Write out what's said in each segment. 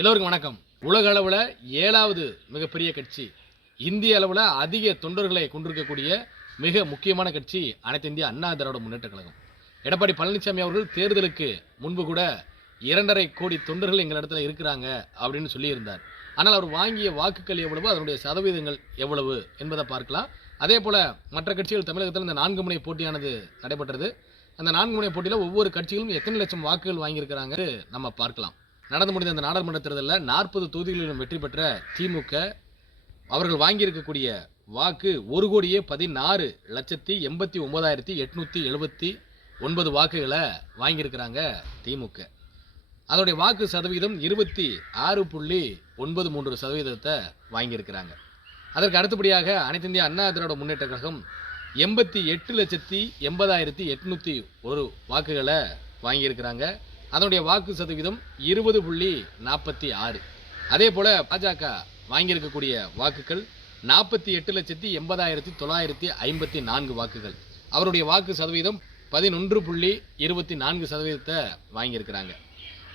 எல்லோருக்கும் வணக்கம். உலக அளவில் ஏழாவது மிகப்பெரிய கட்சி இந்திய அளவில் அதிக தொண்டர்களை கொண்டிருக்கக்கூடிய மிக முக்கியமான கட்சி அனைத்து இந்திய அண்ணா திராவிட முன்னேற்ற கழகம். எடப்பாடி பழனிசாமி அவர்கள் தேர்தலுக்கு முன்பு கூட இரண்டரை கோடி தொண்டர்கள் எங்கள் இடத்துல இருக்கிறாங்க அப்படின்னு சொல்லியிருந்தார். ஆனால் அவர் வாங்கிய வாக்குகள் எவ்வளவு அதனுடைய சதவீதங்கள் எவ்வளவு என்பதை பார்க்கலாம். அதே போல் மற்ற கட்சிகள் தமிழகத்தில் இந்த நான்கு முனை போட்டியானது நடைபெற்றது. அந்த நான்கு முனை போட்டியில் ஒவ்வொரு கட்சிகளும் எத்தனை லட்சம் வாக்குகள் வாங்கியிருக்கிறாங்க நம்ம பார்க்கலாம். நடந்து முடிந்த இந்த நாடாளுமன்ற தேர்தலில் நாற்பது தொகுதிகளிலும் வெற்றி பெற்ற திமுக அவர்கள் வாங்கியிருக்கக்கூடிய வாக்கு ஒரு கோடியே பதினாறு லட்சத்தி எண்பத்தி ஒன்பதாயிரத்தி எட்நூற்றி எழுபத்தி ஒன்பது வாக்குகளை வாங்கியிருக்கிறாங்க திமுக. அதனுடைய வாக்கு சதவீதம் இருபத்தி ஆறு புள்ளி ஒன்பது மூன்று சதவீதத்தை வாங்கியிருக்கிறாங்க. அதற்கு அடுத்தபடியாக அனைத்து இந்திய அண்ணா திராவிட முன்னேற்ற கழகம் எண்பத்தி எட்டு லட்சத்தி எண்பதாயிரத்தி எட்நூற்றி ஒரு வாக்குகளை வாங்கியிருக்கிறாங்க. அதனுடைய வாக்கு சதவீதம் இருபது புள்ளி நாற்பத்தி ஆறு. அதே போல் பாஜக வாங்கியிருக்கக்கூடிய வாக்குகள் நாற்பத்தி எட்டு லட்சத்தி எண்பதாயிரத்தி தொள்ளாயிரத்தி ஐம்பத்தி நான்கு வாக்குகள். அவருடைய வாக்கு சதவீதம் பதினொன்று புள்ளி இருபத்தி நான்கு சதவீதத்தை வாங்கியிருக்கிறாங்க.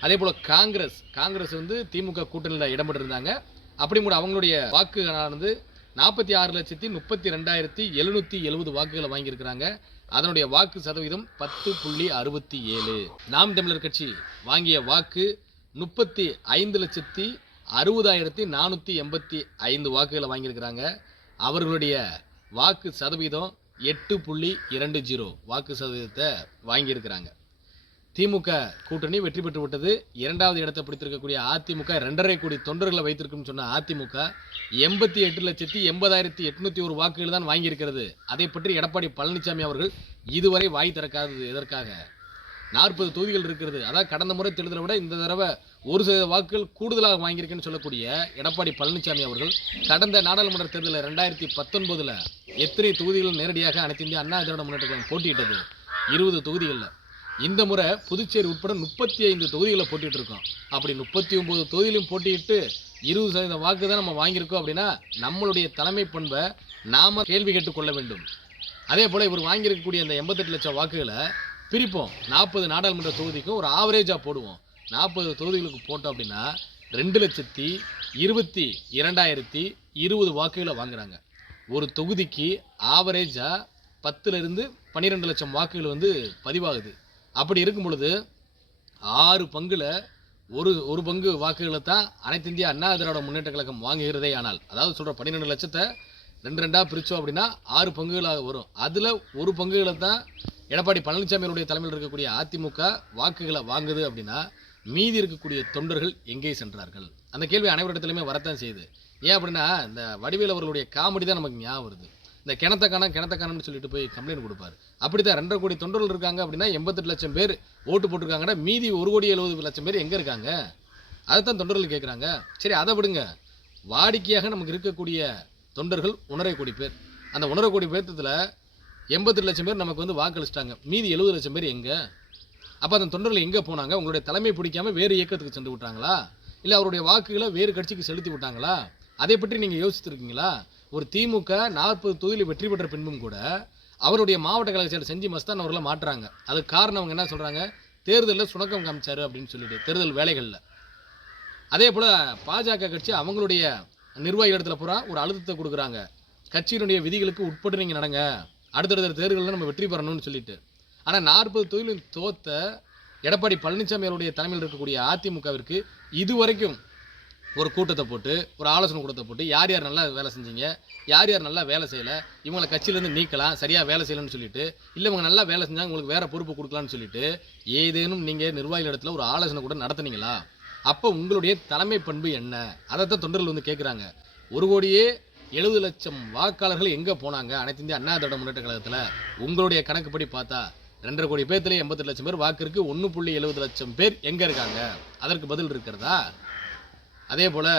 அதே போல் காங்கிரஸ் காங்கிரஸ் வந்து திமுக கூட்டணியில் இடம்பெற்றிருந்தாங்க. அப்படி கூட அவங்களுடைய வாக்குகளானது நாற்பத்தி ஆறு லட்சத்தி முப்பத்தி ரெண்டாயிரத்தி எழுநூற்றி எழுபது வாக்குகளை வாங்கியிருக்கிறாங்க. அதனுடைய வாக்கு சதவீதம் பத்து புள்ளி அறுபத்தி ஏழு. நாம் தமிழர் கட்சி வாங்கிய வாக்கு முப்பத்தி ஐந்து லட்சத்தி அறுபதாயிரத்தி நானூற்றி எண்பத்தி ஐந்து வாக்குகளை வாங்கியிருக்கிறாங்க. அவர்களுடைய வாக்கு சதவீதம் எட்டு புள்ளி இரண்டு ஜீரோ வாக்கு சதவீதத்தை வாங்கியிருக்கிறாங்க. திமுக கூட்டணி வெற்றி பெற்று விட்டது. இரண்டாவது இடத்தை பிடித்திருக்கக்கூடிய அதிமுக ரெண்டரை கோடி தொண்டர்களை வைத்திருக்கும்னு சொன்ன அதிமுக எண்பத்தி எட்டு லட்சத்தி எண்பதாயிரத்தி எட்நூத்தி ஒரு வாக்குகள் தான் வாங்கியிருக்கிறது. அதை பற்றி எடப்பாடி பழனிசாமி அவர்கள் இதுவரை வாய் திறக்காதது எதற்காக? நாற்பது தொகுதிகள் இருக்கிறது. அதாவது கடந்த முறை தேர்தலை விட இந்த தடவை ஒரு சதவீத வாக்குகள் கூடுதலாக வாங்கியிருக்குன்னு சொல்லக்கூடிய எடப்பாடி பழனிசாமி அவர்கள் கடந்த நாடாளுமன்ற தேர்தலில் ரெண்டாயிரத்தி பத்தொன்பதில் எத்தனை தொகுதிகள் நேரடியாக அனைத்து இந்திய அண்ணா திராவிட முன்னேற்ற கழகம் போட்டியிட்டது? இருபது தொகுதிகளில். இந்த முறை புதுச்சேரி உட்பட முப்பத்தி ஐந்து தொகுதிகளை போட்டிட்டு இருக்கோம். அப்படி முப்பத்தி ஒன்பது தொகுதியிலும் போட்டியிட்டு இருபது சதவீதம் வாக்கு தான் நம்ம வாங்கியிருக்கோம் அப்படின்னா நம்மளுடைய தலைமை பண்பை நாம கேள்வி கேட்டுக்கொள்ள வேண்டும். அதே போல் இவர் வாங்கியிருக்கக்கூடிய அந்த எண்பத்தெட்டு லட்சம் வாக்குகளை பிரிப்போம். நாற்பது நாடாளுமன்ற தொகுதிக்கும் ஒரு ஆவரேஜாக போடுவோம். நாற்பது தொகுதிகளுக்கு போட்டோம் அப்படின்னா ரெண்டு லட்சத்தி இருபத்தி இரண்டாயிரத்தி இருபது வாக்குகளை வாங்குறாங்க. ஒரு தொகுதிக்கு ஆவரேஜாக பத்துலேருந்து பன்னிரெண்டு லட்சம் வாக்குகள் வந்து பதிவாகுது. அப்படி இருக்கும் பொழுது ஆறு பங்குல ஒரு ஒரு பங்கு வாக்குகளை தான் அனைத்து இந்திய அண்ணா திராவிட முன்னேற்ற கழகம் வாங்குகிறதே ஆனால் அதாவது சொல்கிற பன்னிரெண்டு லட்சத்தை ரெண்டு ரெண்டாக பிரித்தோம் அப்படின்னா ஆறு பங்குகளாக வரும். அதில் ஒரு பங்குகளை தான் எடப்பாடி பழனிசாமியுடைய தலைமையில் இருக்கக்கூடிய அதிமுக வாக்குகளை வாங்குது அப்படின்னா மீதி இருக்கக்கூடிய தொண்டர்கள் எங்கே சென்றார்கள்? அந்த கேள்வி அனைவரிடத்துலையுமே வரத்தான் செய்யுது. ஏன் அப்படின்னா இந்த வடிவேல் அவர்களுடைய காமெடி தான் நமக்கு ஞாபகம் வருது. இந்த கிணத்த காணம் கிணத்த காணம்னு சொல்லிட்டு போய் கம்ப்ளைண்ட் கொடுப்பாரு. அப்படித்தான் ரெண்டரை கோடி தொண்டர்கள் இருக்காங்க அப்படின்னா எண்பத்தெட்டு லட்சம் பேர் ஓட்டு போட்டிருக்காங்கன்னா மீதி ஒரு கோடி எழுபது லட்சம் பேர் எங்கே இருக்காங்க? அதைத்தான் தொண்டர்கள் கேட்குறாங்க சரி அதை விடுங்க. வாடிக்கையாக நமக்கு இருக்கக்கூடிய தொண்டர்கள் ஒன்றரை கோடி பேர். அந்த ஒன்றரை கோடி பேர்த்தத்தில் எண்பத்தெட்டு லட்சம் பேர் நமக்கு வந்து வாக்களிச்சிட்டாங்க. மீதி எழுபது லட்சம் பேர் எங்கே? அப்போ அந்த தொண்டர்கள் எங்கே போனாங்க? உங்களுடைய தலைமை பிடிக்காம வேறு இயக்கத்துக்கு சென்று விட்டாங்களா? இல்லை அவருடைய வாக்குகளை வேறு கட்சிக்கு செலுத்தி விட்டாங்களா? அதை பற்றி நீங்கள் யோசித்திருக்கீங்களா ஒரு திமுக நாற்பது தொகுதியில் வெற்றி பெற்ற பின்பும் கூட அவருடைய மாவட்ட கழக செயலர் செஞ்சி மஸ்தான் அவர்களை மாட்டுறாங்க அதுக்கு காரணம் அவங்க என்ன சொல்கிறாங்க தேர்தலில் சுணக்கம் காமிச்சாரு அப்படின்னு சொல்லிட்டு தேர்தல் வேலைகளில். அதே போல் பாஜக கட்சி அவங்களுடைய நிர்வாகி இடத்துல பூரா ஒரு அழுத்தத்தை கொடுக்குறாங்க. கட்சியினுடைய விதிகளுக்கு உட்பட்டு நீங்கள் நடங்க. அடுத்தடுத்த தேர்தலில் நம்ம வெற்றி பெறணும்னு சொல்லிட்டு. ஆனால் நாற்பது தொழிலும் தோத்த எடப்பாடி பழனிசாமி அவருடைய தலைமையில் இருக்கக்கூடிய அதிமுகவிற்கு இதுவரைக்கும் ஒரு கூட்டத்தை போட்டு ஒரு ஆலோசனை கூட்டத்தை போட்டு யார் யார் நல்லா வேலை செஞ்சீங்க யார் யார் நல்லா வேலை செய்யலை இவங்களை கட்சியிலேருந்து நீக்கலாம் சரியாக வேலை செய்யலைன்னு சொல்லிட்டு இல்லை இவங்க நல்லா வேலை செஞ்சாங்க உங்களுக்கு வேறு பொறுப்பு கொடுக்கலான்னு சொல்லிட்டு ஏதேனும் நீங்கள் நிர்வாகிகள் இடத்துல ஒரு ஆலோசனை கூட நடத்துனீங்களா? அப்போ உங்களுடைய தலைமை பண்பு என்ன? அதைத்தான் தொண்டர்கள் வந்து கேட்குறாங்க ஒரு கோடியே எழுபது லட்சம் வாக்காளர்கள் எங்கே போனாங்க? அனைத்து இந்திய அண்ணா திராவிட முன்னேற்ற கழகத்தில் உங்களுடைய கணக்குப்படி பார்த்தா ரெண்டரை கோடி பேர்த்துல எண்பத்தெட்டு லட்சம் பேர் வாக்கு இருக்கு ஒன்று புள்ளி எழுபது லட்சம் பேர் எங்கே இருக்காங்க? அதற்கு பதில் இருக்கிறதா? அதே போல்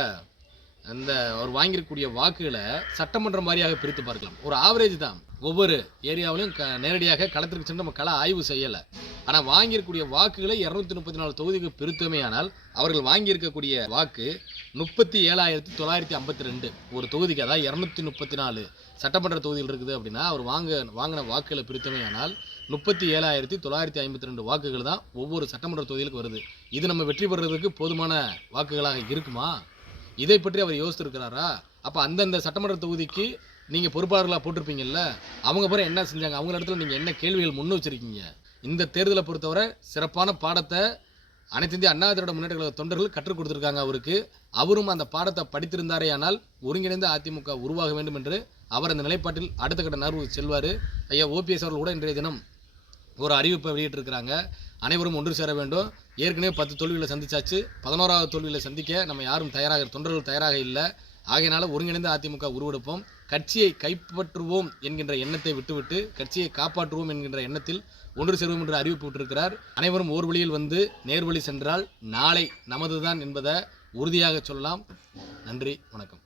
அந்த அவர் வாங்கியிருக்கக்கூடிய வாக்குகளை சட்டமன்ற மாதிரியாக பிரித்து பார்க்கலாம். ஒரு ஆவரேஜ் தான். ஒவ்வொரு ஏரியாவிலும் க நேரடியாக களத்திற்கு சென்று நம்ம கள ஆய்வு செய்யலை. ஆனால் வாங்கியிருக்கக்கூடிய வாக்குகளை இரநூத்தி முப்பத்தி நாலு தொகுதிக்கு பிரித்தமையானால் அவர்கள் வாங்கியிருக்கக்கூடிய வாக்கு முப்பத்தி ஏழாயிரத்தி தொள்ளாயிரத்தி ஐம்பத்தி ரெண்டு. ஒரு தொகுதிக்கு அதாவது இரநூத்தி முப்பத்தி நாலு சட்டமன்ற தொகுதியில் இருக்குது அப்படின்னா அவர் வாங்க வாங்கின வாக்குகளை பிரித்தமையானால் முப்பத்தி ஏழாயிரத்தி தொள்ளாயிரத்தி ஐம்பத்தி ரெண்டு வாக்குகள் தான் ஒவ்வொரு சட்டமன்ற தொகுதிகளுக்கு வருது. இது நம்ம வெற்றி பெறுறதுக்கு போதுமான வாக்குகளாக இருக்குமா? இதை பற்றி அவர் யோசித்திருக்கிறாரா? அப்போ அந்தந்த சட்டமன்ற தொகுதிக்கு நீங்கள் பொறுப்பாளர்களாக போட்டிருப்பீங்கல்ல அவங்க பிறகு என்ன செஞ்சாங்க? அவங்க இடத்துல நீங்கள் என்ன கேள்விகள் முன் வச்சுருக்கீங்க? இந்த தேர்தலை பொறுத்தவரை சிறப்பான பாடத்தை அனைத்து இந்திய அண்ணா திராவிட முன்னேற்ற கழக தொண்டர்கள் கற்றுக் கொடுத்துருக்காங்க அவருக்கு. அவரும் அந்த பாடத்தை படித்திருந்தாரே ஆனால் ஒருங்கிணைந்த அதிமுக உருவாக வேண்டும் என்று அவர் அந்த நிலைப்பாட்டில் அடுத்த கட்ட நகர்வு செல்வார். ஐயா ஓபிஎஸ் அவர்கள் கூட இன்றைய தினம் ஒரு அறிவிப்பை வெளியிட்டிருக்கிறாங்க. அனைவரும் ஒன்று சேர வேண்டும். ஏற்கனவே பத்து தோல்விகளை சந்திச்சாச்சு. பதினோராவது தோல்விகளை சந்திக்க நம்ம யாரும் தயாராக தொண்டர்கள் தயாராக இல்லை. ஆகையினால ஒருங்கிணைந்த அதிமுக உருவெடுப்போம். கட்சியை கைப்பற்றுவோம் என்கின்ற எண்ணத்தை விட்டுவிட்டு கட்சியை காப்பாற்றுவோம் என்கின்ற எண்ணத்தில் ஒன்று சேருவோம் என்று அறிவிப்பு விட்டிருக்கிறார். அனைவரும் ஓர் வழியில் வந்து நேர்வழி சென்றால் நாளை நமதுதான் என்பதை உறுதியாக சொல்லலாம். நன்றி வணக்கம்.